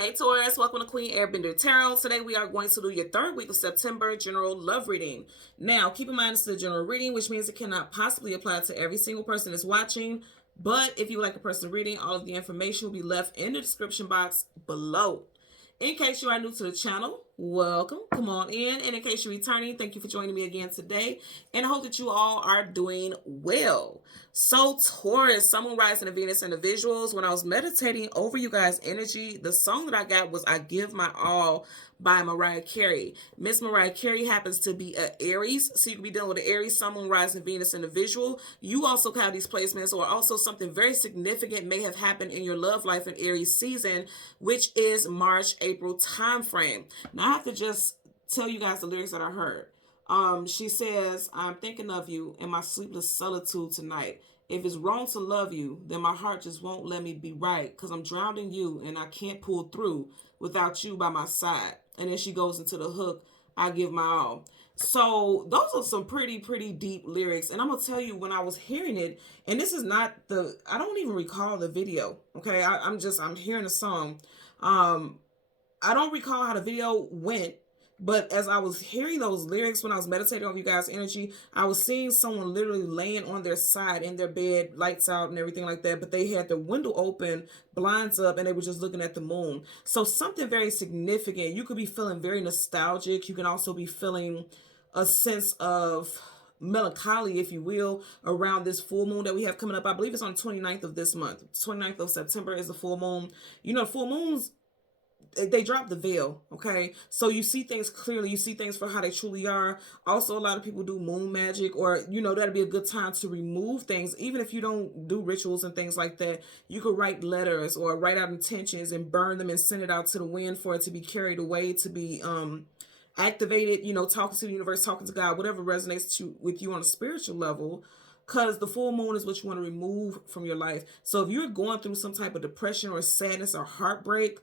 Hey Taurus, welcome to Queen Airbender Tarot. Today we are going to do your third week of September general love reading. Now, keep in mind it's a general reading, which means it cannot possibly apply to every single person that's watching. But if you would like a personal reading, all of the information will be left in the description box below. In case you are new to the channel, welcome. Come on in. And in case you're returning, thank you for joining me again today. And I hope that you all are doing well. So Taurus, Sun, Moon, Rising, and Venus and the visuals. When I was meditating over you guys' energy, the song that I got was I Give My All by Mariah Carey. Miss Mariah Carey happens to be an Aries, so you can be dealing with an Aries, Sun, Moon, Rising, Venus in the visual. You also have these placements, or also something very significant may have happened in your love life in Aries season, which is March, April time frame. Now I have to just tell you guys the lyrics that I heard. She says, I'm thinking of you in my sleepless solitude tonight. If it's wrong to love you, then my heart just won't let me be right, because I'm drowning you and I can't pull through without you by my side. And then she goes into the hook, I give my all. So those are some pretty deep lyrics. And I'm going to tell you, when I was hearing it, and this is not I don't even recall the video. Okay. I'm hearing the song. I don't recall how the video went. But as I was hearing those lyrics, when I was meditating on you guys' energy, I was seeing someone literally laying on their side in their bed, lights out and everything like that. But they had the window open, blinds up, and they were just looking at the moon. So something very significant. You could be feeling very nostalgic. You can also be feeling a sense of melancholy, if you will, around this full moon that we have coming up. I believe it's on the 29th of this month. 29th of September is the full moon. You know, full moons, they drop the veil, okay? So you see things clearly. You see things for how they truly are. Also, a lot of people do moon magic, or, you know, that'd be a good time to remove things. Even if you don't do rituals and things like that, you could write letters or write out intentions and burn them and send it out to the wind for it to be carried away, to be activated, you know, talking to the universe, talking to God, whatever resonates with you on a spiritual level. Because the full moon is what you want to remove from your life. So if you're going through some type of depression or sadness or heartbreak,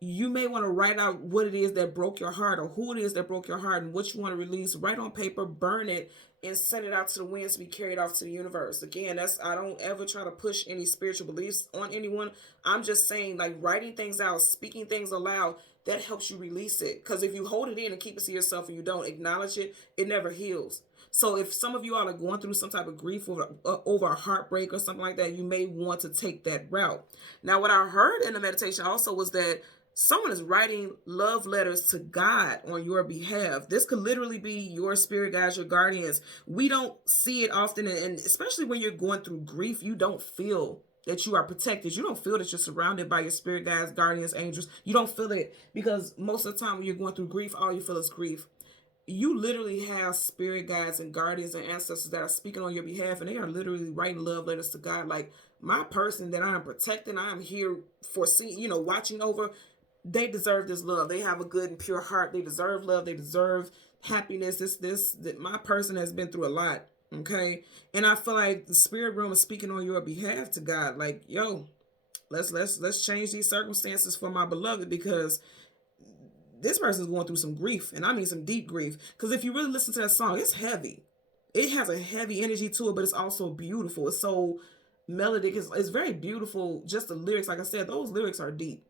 you may want to write out what it is that broke your heart, or who it is that broke your heart, and what you want to release. Write on paper, burn it, and send it out to the winds to be carried off to the universe. Again, I don't ever try to push any spiritual beliefs on anyone. I'm just saying, like, writing things out, speaking things aloud, that helps you release it. Because if you hold it in and keep it to yourself and you don't acknowledge it, it never heals. So if some of you all are going through some type of grief over a heartbreak or something like that, you may want to take that route. Now, what I heard in the meditation also was that someone is writing love letters to God on your behalf. This could literally be your spirit guides, your guardians. We don't see it often, and especially when you're going through grief, you don't feel that you are protected. You don't feel that you're surrounded by your spirit guides, guardians, angels. You don't feel it, because most of the time when you're going through grief, all you feel is grief. You literally have spirit guides and guardians and ancestors that are speaking on your behalf, and they are literally writing love letters to God. Like, my person that I am protecting, I am here for, you know, watching over. They deserve this love. They have a good and pure heart. They deserve love. They deserve happiness. That my person has been through a lot. Okay. And I feel like the spirit realm is speaking on your behalf to God. Like, yo, let's change these circumstances for my beloved, because this person's going through some grief, and I mean some deep grief. Because if you really listen to that song, it's heavy. It has a heavy energy to it, but it's also beautiful. It's so melodic. It's very beautiful. Just the lyrics, like I said, those lyrics are deep.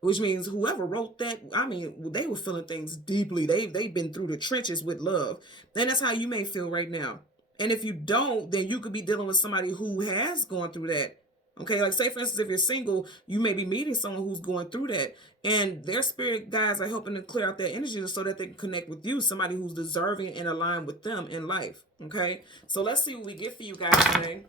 Which means whoever wrote that, I mean, they were feeling things deeply. They've been through the trenches with love. And that's how you may feel right now. And if you don't, then you could be dealing with somebody who has gone through that. Okay, like, say for instance, if you're single, you may be meeting someone who's going through that. And their spirit guides are helping to clear out their energy so that they can connect with you, somebody who's deserving and aligned with them in life. Okay, so let's see what we get for you guys today.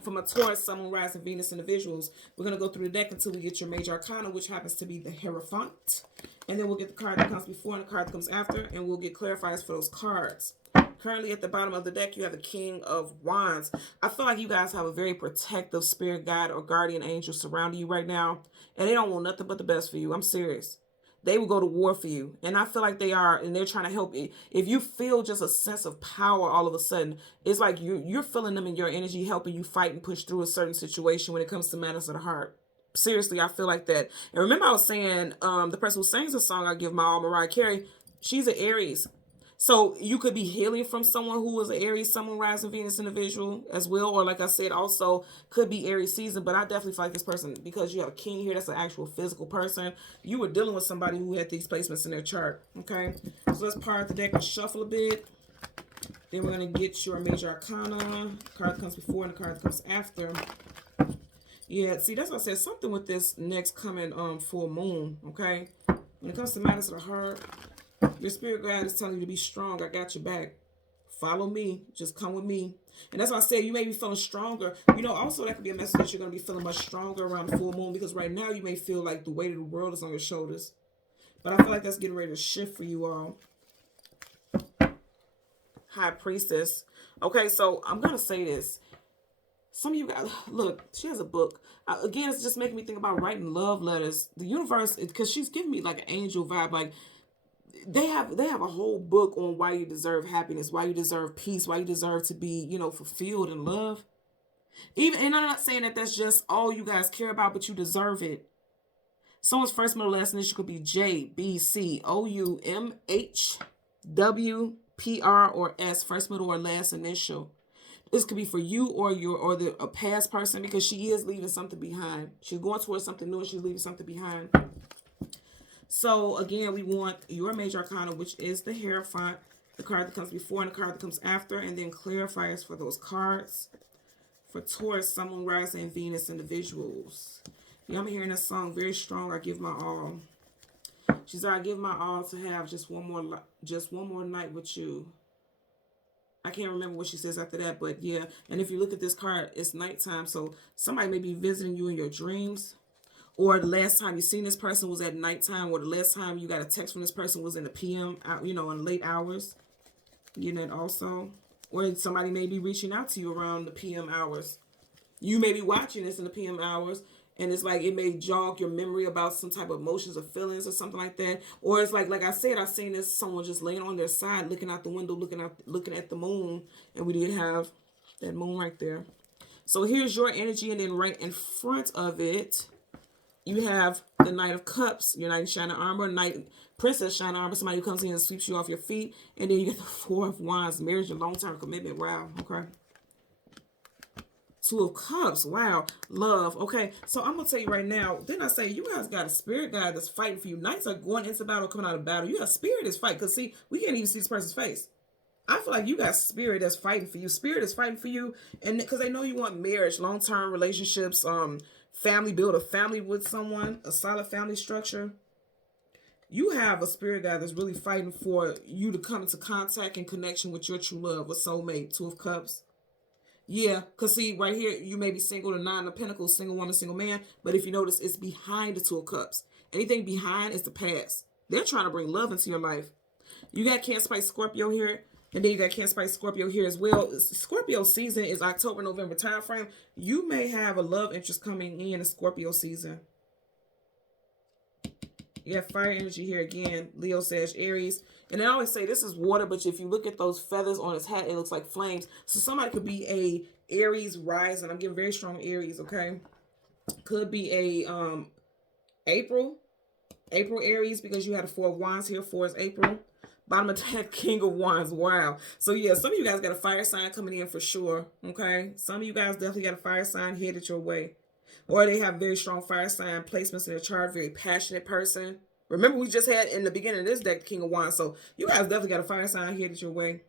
From a Taurus, Sun, Moon, Rising, Venus, and the visuals. We're going to go through the deck until we get your major arcana, which happens to be the Hierophant. And then we'll get the card that comes before and the card that comes after, and we'll get clarifiers for those cards. Currently at the bottom of the deck, you have the King of Wands. I feel like you guys have a very protective spirit guide or guardian angel surrounding you right now, and they don't want nothing but the best for you. I'm serious. They will go to war for you. And I feel like they are, and they're trying to help you. If you feel just a sense of power all of a sudden, it's like you're feeling them in your energy, helping you fight and push through a certain situation when it comes to matters of the heart. Seriously, I feel like that. And remember I was saying, the person who sings the song, I Give My All, Mariah Carey, she's an Aries. So you could be healing from someone who is an Aries, someone rising Venus individual as well. Or like I said, also could be Aries season. But I definitely feel like this person, because you have a king here, that's an actual physical person. You were dealing with somebody who had these placements in their chart. Okay. So let's part the deck and shuffle a bit. Then we're going to get your major arcana. Card that comes before and the card that comes after. Yeah, see, that's what I said. Something with this next coming full moon. Okay. When it comes to matters of the heart, your spirit guide is telling you to be strong. I got your back. Follow me. Just come with me. And that's why I said you may be feeling stronger. You know, also that could be a message that you're going to be feeling much stronger around the full moon, because right now you may feel like the weight of the world is on your shoulders. But I feel like that's getting ready to shift for you all. High Priestess. Okay, so I'm going to say this. Some of you guys, look, she has a book. Again, it's just making me think about writing love letters. The universe, because she's giving me like an angel vibe, like, they have a whole book on why you deserve happiness, why you deserve peace, why you deserve to be, you know, fulfilled in love. Even, and I'm not saying that that's just all you guys care about, but you deserve it. Someone's first, middle, last initial could be J, B, C, O, U, M, H, W, P, R, or S. First, middle, or last initial. This could be for you or a past person, because she is leaving something behind. She's going towards something new and she's leaving something behind. So, again, we want your major arcana, which is the Hierophant, the card that comes before and the card that comes after, and then clarifiers for those cards. For Taurus, Sun, Moon, Rising, and Venus individuals. Yeah, I'm hearing this song very strong. I give my all. She said, I give my all to have just one more night with you. I can't remember what she says after that, but yeah. And if you look at this card, it's nighttime, so somebody may be visiting you in your dreams. Or the last time you seen this person was at nighttime, or the last time you got a text from this person was in the PM, you know, in late hours. You know, also. Or somebody may be reaching out to you around the PM hours. You may be watching this in the PM hours, and it's like it may jog your memory about some type of emotions or feelings or something like that. Or it's like I said, I seen this someone just laying on their side, looking out the window, looking at the moon, and we did have that moon right there. So here's your energy, and then right in front of it, you have the Knight of Cups, your Knight in Shining Armor, Knight Princess Shining Armor, somebody who comes in and sweeps you off your feet. And then you get the Four of Wands, marriage and long-term commitment. Wow, okay. Two of Cups, wow, love. Okay, so I'm going to tell you right now, didn't I say you guys got a spirit guide that's fighting for you? Knights are going into battle, coming out of battle. You got spirit that's fighting, because see, we can't even see this person's face. I feel like you got spirit that's fighting for you. Spirit is fighting for you, and because they know you want marriage, long-term relationships, family, build a family with someone, a solid family structure. You have a spirit guide that's really fighting for you to come into contact and connection with your true love, with soulmate. Two of Cups. Yeah, because see, right here, you may be single, the Nine of Pentacles, single woman, single man. But if you notice, it's behind the Two of Cups. Anything behind is the past. They're trying to bring love into your life. You got Cancer, Pisces, Scorpio here. And then you got Cancer, Pisces, Scorpio here as well. Scorpio season is October, November time frame. You may have a love interest coming in Scorpio season. You have fire energy here again. Leo, Sag, Aries. And I always say this is water, but if you look at those feathers on his hat, it looks like flames. So somebody could be a Aries rising. I'm getting very strong Aries, okay? Could be a April Aries, because you had a Four of Wands here. Four is April. Bottom of that, King of Wands. Wow. So yeah, some of you guys got a fire sign coming in for sure. Okay. Some of you guys definitely got a fire sign headed your way. Or they have very strong fire sign placements in their chart. Very passionate person. Remember, we just had in the beginning of this deck, the King of Wands. So you guys definitely got a fire sign headed your way.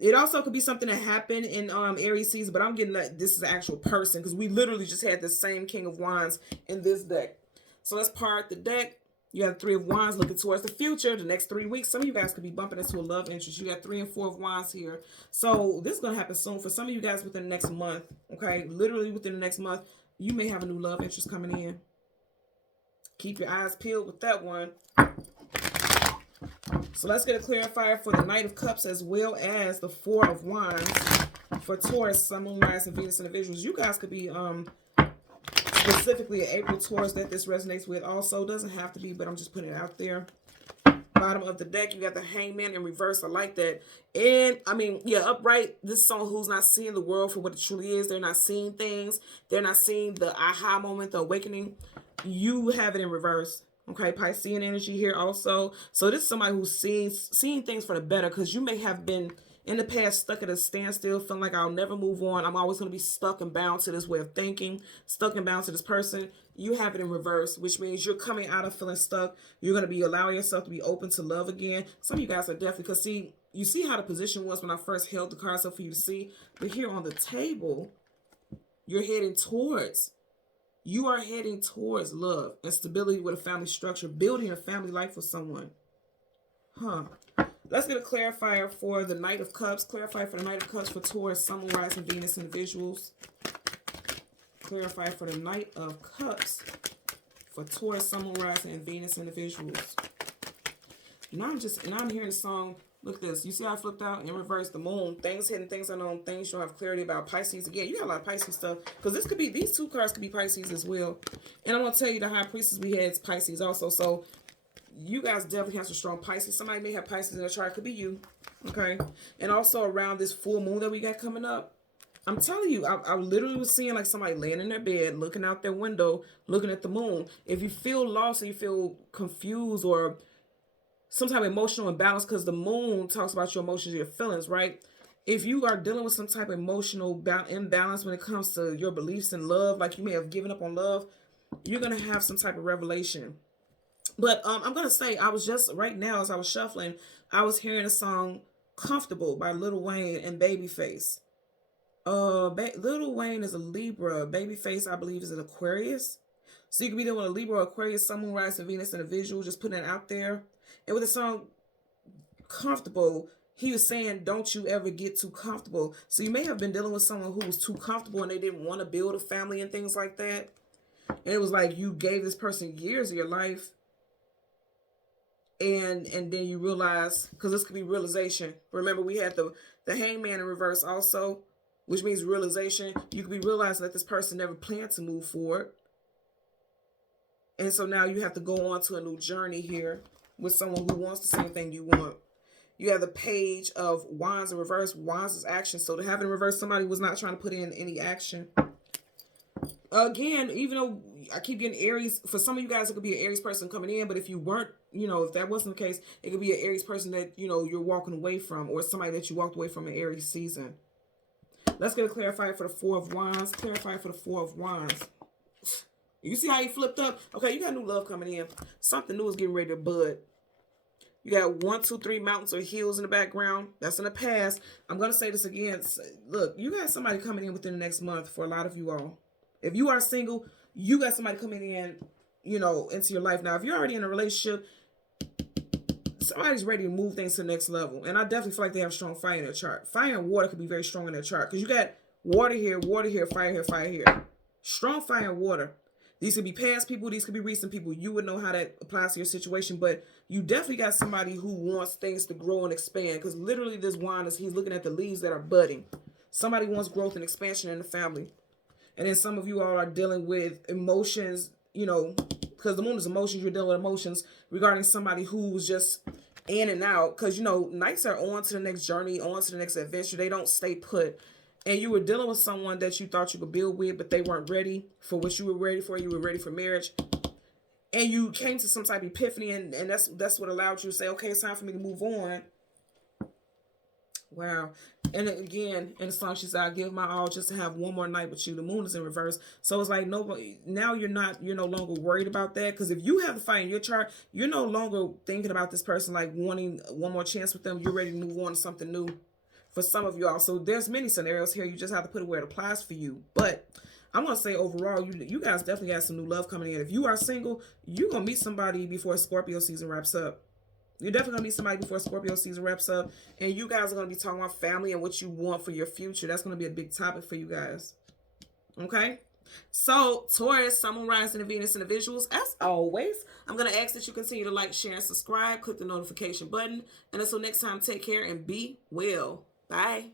It also could be something that happened in Aries season, but I'm getting that this is an actual person, because we literally just had the same King of Wands in this deck. So let's part the deck. You have Three of Wands looking towards the future, the next 3 weeks. Some of you guys could be bumping into a love interest. You got Three and Four of Wands here. So this is going to happen soon. For some of you guys within the next month, okay? Literally within the next month, you may have a new love interest coming in. Keep your eyes peeled with that one. So let's get a clarifier for the Knight of Cups as well as the Four of Wands. For Taurus, Sun, Moon, Rising, and Venus individuals. You guys could be specifically an April Taurus that this resonates with. Also, doesn't have to be, but I'm just putting it out there. Bottom of the deck, you got the Hangman in reverse. I like that. And I mean, yeah, upright, this is someone who's not seeing the world for what it truly is. They're not seeing things. They're not seeing the aha moment, the awakening. You have it in reverse. Okay, Piscean energy here also. So this is somebody who's seeing things for the better, because you may have been in the past stuck at a standstill, feeling like I'll never move on. I'm always going to be stuck and bound to this way of thinking, stuck and bound to this person. You have it in reverse, which means you're coming out of feeling stuck. You're going to be allowing yourself to be open to love again. Some of you guys are definitely, because see, you see how the position was when I first held the cards up for you to see. But here on the table, you're heading towards. You are heading towards love and stability with a family structure, building a family life with someone. Let's get a clarifier for the Knight of Cups. Clarifier for the Knight of Cups for Taurus, Sun, Moon, Rising, Venus individuals. Clarifier for the Knight of Cups for Taurus, Sun, Moon, Rising, and Venus individuals. Now I'm hearing the song. Look at this. You see how I flipped out in reverse? The moon. Things hidden, things unknown, things you don't have clarity about. Pisces. Again, you got a lot of Pisces stuff. Because this could be, these two cards could be Pisces as well. And I'm going to tell you the High Priestess we had is Pisces also. So you guys definitely have some strong Pisces. Somebody may have Pisces in their chart. It could be you. Okay. And also around this full moon that we got coming up, I'm telling you, I literally was seeing like somebody laying in their bed, looking out their window, looking at the moon. If you feel lost or you feel confused or some type of emotional imbalance, because the moon talks about your emotions, your feelings, right? If you are dealing with some type of emotional imbalance when it comes to your beliefs in love, like you may have given up on love, you're going to have some type of revelation. But I'm going to say, I was just, right now as I was shuffling, I was hearing a song, Comfortable by Lil Wayne and Babyface. Lil Wayne is a Libra. Babyface, I believe, is an Aquarius. So you could be dealing with a Libra or Aquarius, Sun, Moon, Rising, Venus individual, just putting it out there. And with the song Comfortable, he was saying, don't you ever get too comfortable. So you may have been dealing with someone who was too comfortable and they didn't want to build a family and things like that. And it was like you gave this person years of your life. And then you realize, because this could be realization. Remember, we had the Hangman in reverse also, which means realization. You could be realizing that this person never planned to move forward. And so now you have to go on to a new journey here with someone who wants the same thing you want. You have the Page of Wands in reverse. Wands is action. So to have it in reverse, somebody was not trying to put in any action. Again, even though I keep getting Aries, for some of you guys, it could be an Aries person coming in. But if you weren't, if that wasn't the case, it could be an Aries person that, you're walking away from, or somebody that you walked away from in Aries season. Let's get a clarifier for the Four of Wands. Clarifier for the Four of Wands. You see how he flipped up? Okay, you got new love coming in. Something new is getting ready to bud. You got 1, 2, 3 mountains or hills in the background. That's in the past. I'm going to say this again. Look, you got somebody coming in within the next month for a lot of you all. If you are single, you got somebody coming in, into your life. Now, if you're already in a relationship, somebody's ready to move things to the next level. And I definitely feel like they have strong fire in their chart. Fire and water could be very strong in their chart. Because you got water here, fire here, fire here. Strong fire and water. These could be past people. These could be recent people. You would know how that applies to your situation. But you definitely got somebody who wants things to grow and expand. Because literally this wand is, he's looking at the leaves that are budding. Somebody wants growth and expansion in the family. And then some of you all are dealing with emotions, because the moon is emotions. You're dealing with emotions regarding somebody who's just in and out. Because, nights are on to the next journey, on to the next adventure. They don't stay put. And you were dealing with someone that you thought you could build with, but they weren't ready for what you were ready for. You were ready for marriage. And you came to some type of epiphany, and that's what allowed you to say, okay, it's time for me to move on. Wow. And again, in the song, she said, I give my all just to have one more night with you. The moon is in reverse. So it's like, nobody, now you're no longer worried about that. Because if you have the fire in your chart, you're no longer thinking about this person like wanting one more chance with them. You're ready to move on to something new. For some of you all. So there's many scenarios here. You just have to put it where it applies for you. But I'm going to say overall, you guys definitely got some new love coming in. If you are single, you're going to meet somebody before Scorpio season wraps up. You're definitely going to meet somebody before Scorpio season wraps up. And you guys are going to be talking about family and what you want for your future. That's going to be a big topic for you guys. Okay? So, Taurus, Sun, Moon, Rising, and Venus individuals, as always, I'm going to ask that you continue to like, share, and subscribe. Click the notification button. And until next time, take care and be well. Bye.